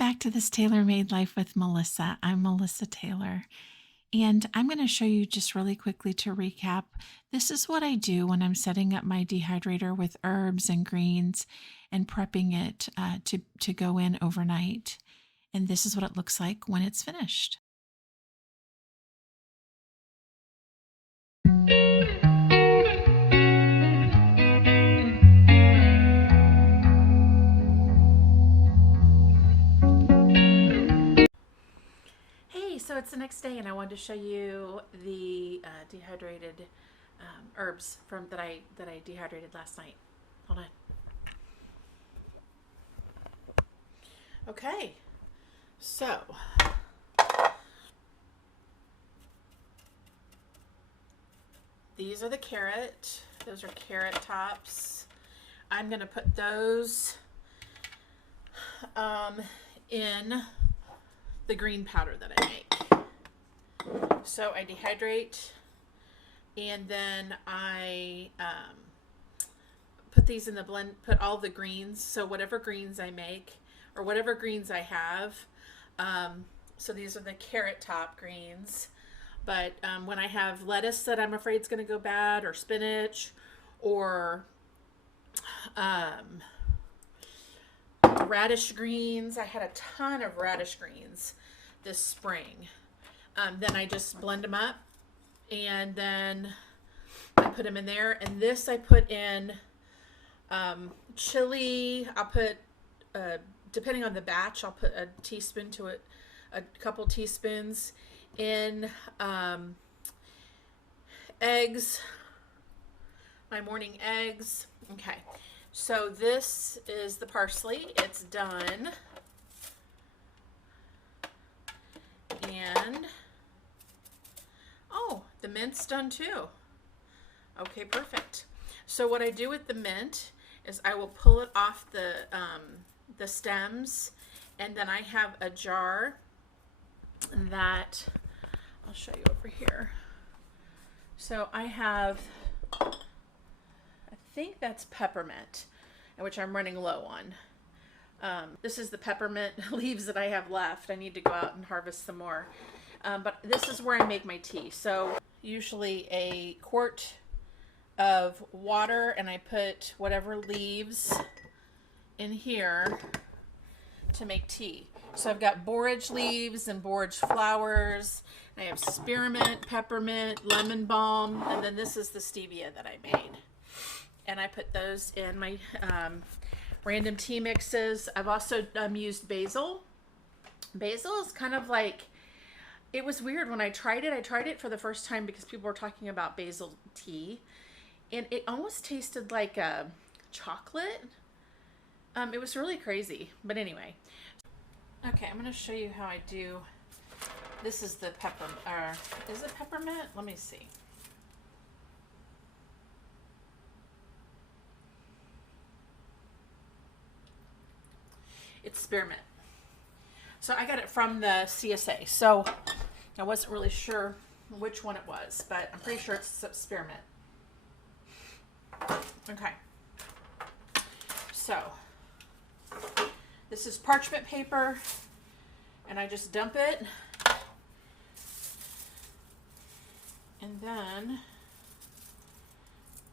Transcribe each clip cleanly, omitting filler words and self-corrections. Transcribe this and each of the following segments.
back to this Tailor-Made Life with Melissa. I'm Melissa Taylor, and I'm going to show you just really quickly to recap. This is what I do when I'm setting up my dehydrator with herbs and greens and prepping it to go in overnight. And this is what it looks like when it's finished. So it's the next day, and I wanted to show you the dehydrated herbs that I dehydrated last night. Hold on. Okay, so these are the carrot. Those are carrot tops. I'm going to put those in the green powder that I make. So I dehydrate, and then I put these in the blend, put all the greens, so whatever greens I make or whatever greens I have. So these are the carrot top greens, but when I have lettuce that I'm afraid is going to go bad, or spinach, or radish greens. I had a ton of radish greens this spring. Then I just blend them up, and then I put them in there. And this I put in chili. I'll put, depending on the batch, I'll put a teaspoon to it, a couple teaspoons in eggs, my morning eggs. Okay. So this is the parsley. It's done. And, oh, the mint's done too. Okay, perfect. So what I do with the mint is I will pull it off the stems, and then I have a jar that, I'll show you over here. So I have, I think that's peppermint, which I'm running low on. This is the peppermint leaves that I have left. I need to go out and harvest some more. But this is where I make my tea. So usually a quart of water, and I put whatever leaves in here to make tea. So I've got borage leaves and borage flowers. I have spearmint, peppermint, lemon balm, and then this is the stevia that I made. And I put those in my random tea mixes. I've also used basil. Basil is kind of like, it was weird when I tried it. I tried it for the first time because people were talking about basil tea, and it almost tasted like a chocolate. It was really crazy, but anyway. Okay, I'm going to show you how I do. This is the is it peppermint? Let me see. It's spearmint. So I got it from the CSA. So I wasn't really sure which one it was, but I'm pretty sure it's spearmint. Okay. So this is parchment paper, and I just dump it. And then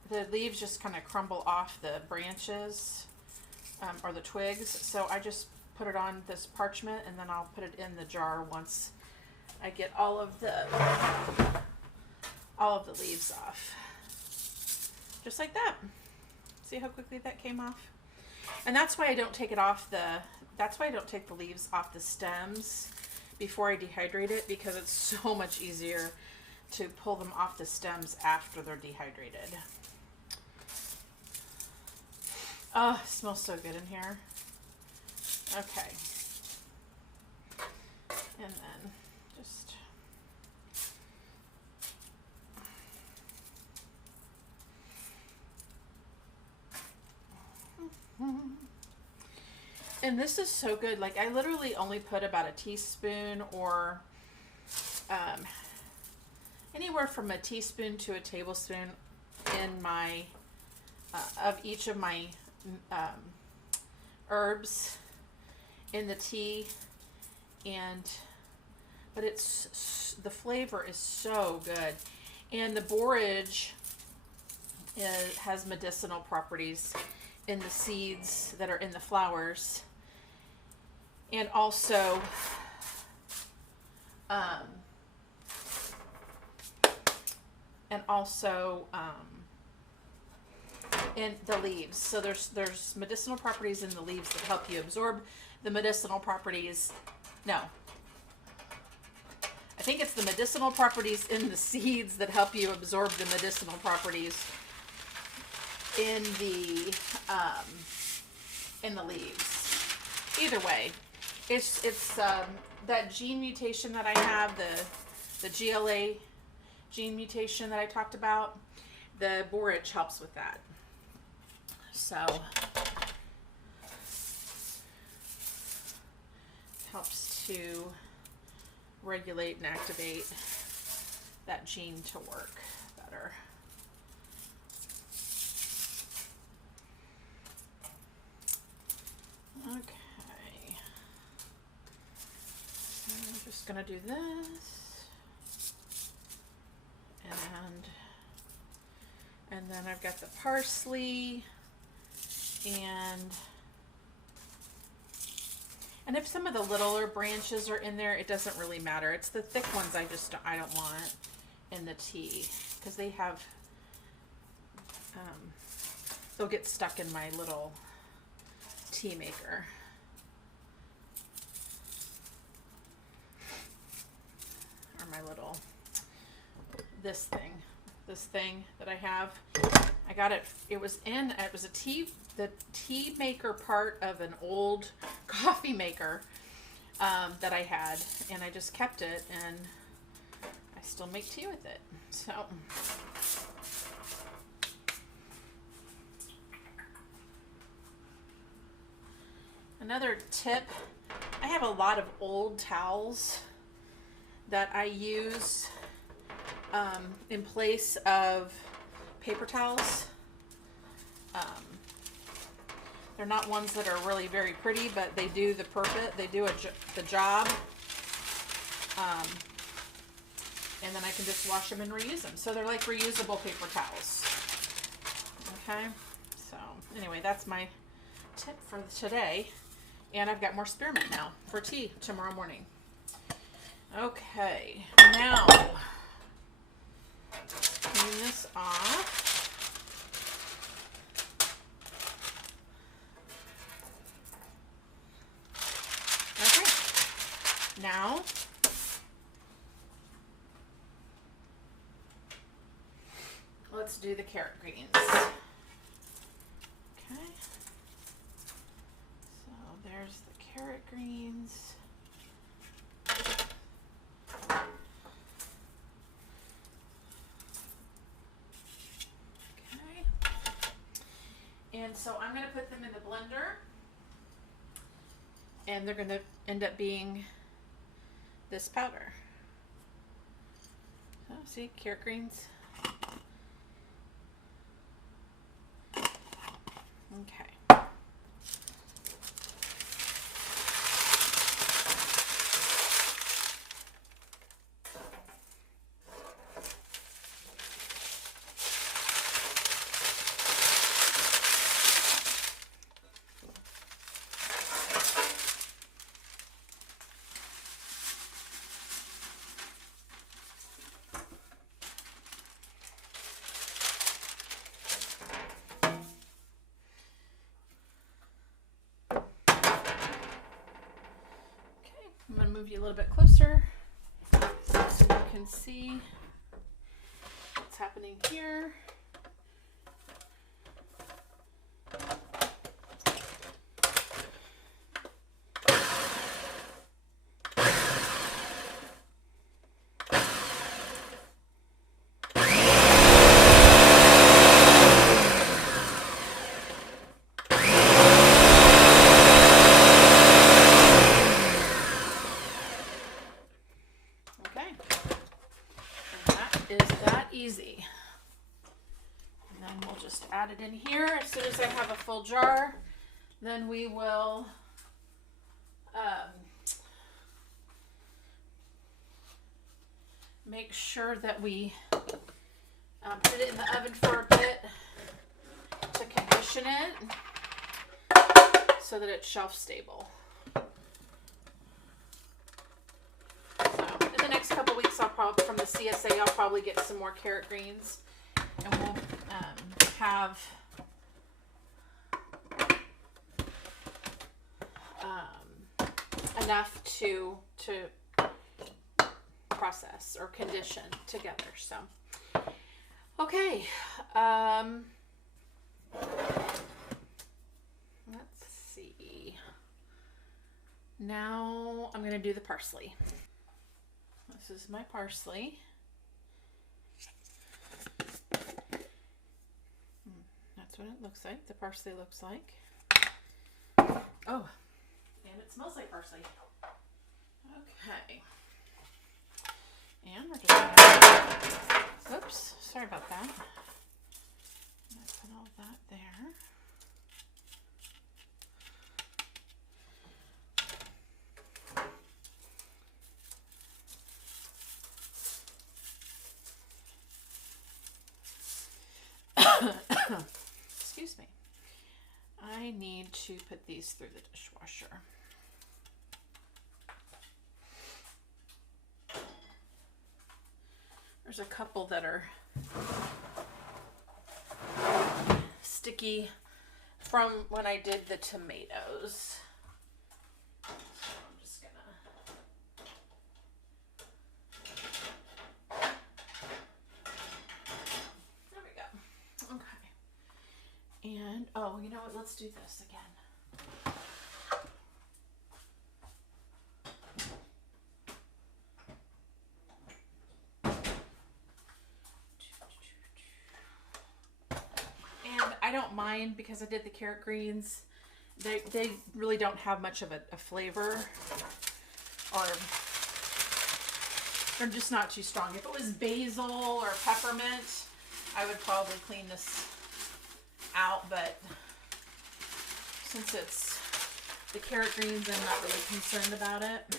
the leaves just kind of crumble off the branches. Or the twigs, so I just put it on this parchment, and then I'll put it in the jar once I get all of the leaves off. Just like that. See how quickly that came off? And that's why I don't take it off that's why I don't take the leaves off the stems before I dehydrate it, because it's so much easier to pull them off the stems after they're dehydrated. Oh, it smells so good in here. Okay. And then just and this is so good. Like, I literally only put about a teaspoon, or anywhere from a teaspoon to a tablespoon in my of each of my herbs, in the tea, but the flavor is so good. And the borage has medicinal properties in the seeds that are in the flowers. And also, in the leaves. So there's medicinal properties in the leaves that help you absorb the medicinal properties. No. I think it's the medicinal properties in the seeds that help you absorb the medicinal properties in the leaves. Either way, it's that gene mutation that I have, the GLA gene mutation that I talked about. The borage helps with that. So helps to regulate and activate that gene to work better. Okay, so I'm just gonna do this, and then I've got the parsley, and if some of the littler branches are in there, it doesn't really matter. It's the thick ones I don't want in the tea, because they have they'll get stuck in my little tea maker. Or my little this thing that I have. I got it. It was the tea maker part of an old coffee maker that I had, and I just kept it, and I still make tea with it. So another tip, I have a lot of old towels that I use in place of paper towels. They're not ones that are really very pretty, but they do the the job. And then I can just wash them and reuse them. So they're like reusable paper towels. Okay, so anyway, that's my tip for today. And I've got more spearmint now for tea tomorrow morning. Okay, now clean this off. Okay, now let's do the carrot greens. Okay, so there's the carrot greens. And so I'm going to put them in the blender, and they're going to end up being this powder. So, see, carrot greens. Okay. I'm going to move you a little bit closer so you can see what's happening here. Easy. And then we'll just add it in here. As soon as I have a full jar, then we will make sure that we put it in the oven for a bit to condition it so that it's shelf stable. So in the next couple weeks, I'll probably, from the CSA, I'll probably get some more carrot greens, and we'll have enough to process or condition together. So okay, let's see. Now I'm going to do the parsley. This is my parsley. That's what it looks like. The parsley looks like. Oh, and it smells like parsley. Okay. And we're just gonna, oops, sorry about that. I'm gonna put all that there. Excuse me. I need to put these through the dishwasher. There's a couple that are sticky from when I did the tomatoes. So I'm just gonna there we go. Okay. And oh, you know what? Let's do this again. I don't mind because I did the carrot greens. They really don't have much of a flavor, or they're just not too strong. If it was basil or peppermint, I would probably clean this out, but since it's the carrot greens, I'm not really concerned about it.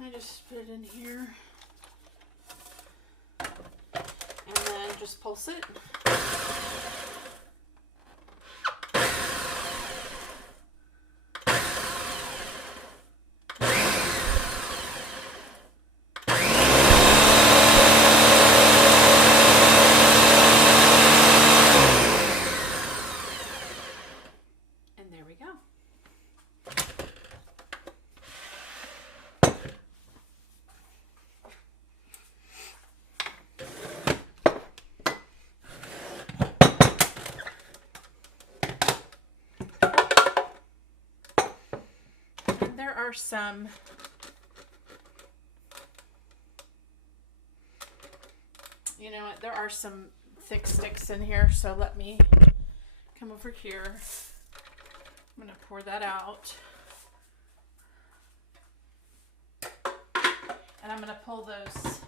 I just put it in here and then just pulse it. There are some there are some thick sticks in here, so let me come over here. I'm going to pour that out. And I'm going to pull those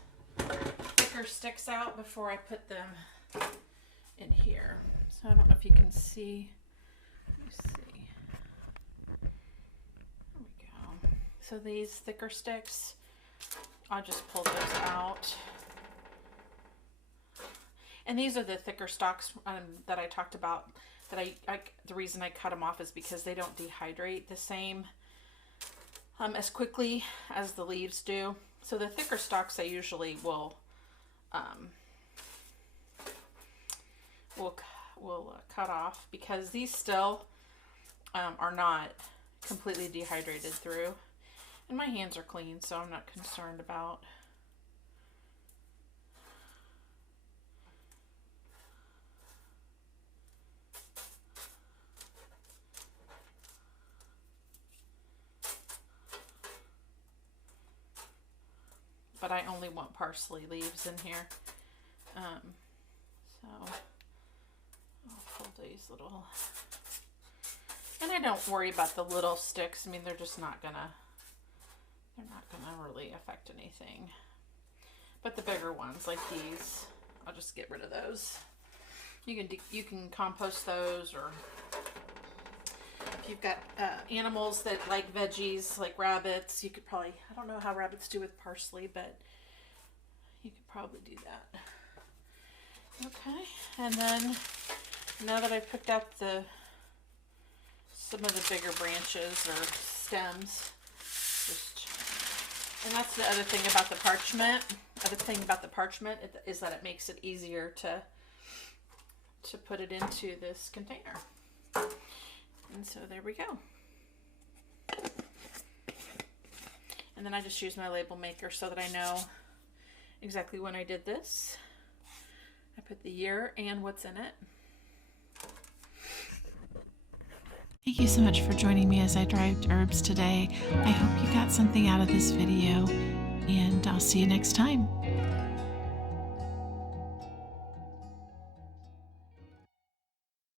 thicker sticks out before I put them in here. So I don't know if you can see. Let me see. There we go. So these thicker sticks, I'll just pull those out. And these are the thicker stalks that I talked about. That the reason I cut them off is because they don't dehydrate the same as quickly as the leaves do. So the thicker stalks I usually will cut off, because these still are not completely dehydrated through. And my hands are clean, so I'm not concerned about. But I only want parsley leaves in here. So I'll pull these little, and I don't worry about the little sticks. I mean, they're not gonna really affect anything. But the bigger ones like these, I'll just get rid of those. You can compost those, or If you've got animals that like veggies, like rabbits, you could probably, I don't know how rabbits do with parsley, but you could probably do that. Okay, and then now that I've picked out some of the bigger branches or stems, and that's the other thing about the parchment. Is that it makes it easier to put it into this container. And so there we go. And then I just use my label maker so that I know exactly when I did this. I put the year and what's in it. Thank you so much for joining me as I dried herbs today. I hope you got something out of this video, and I'll see you next time.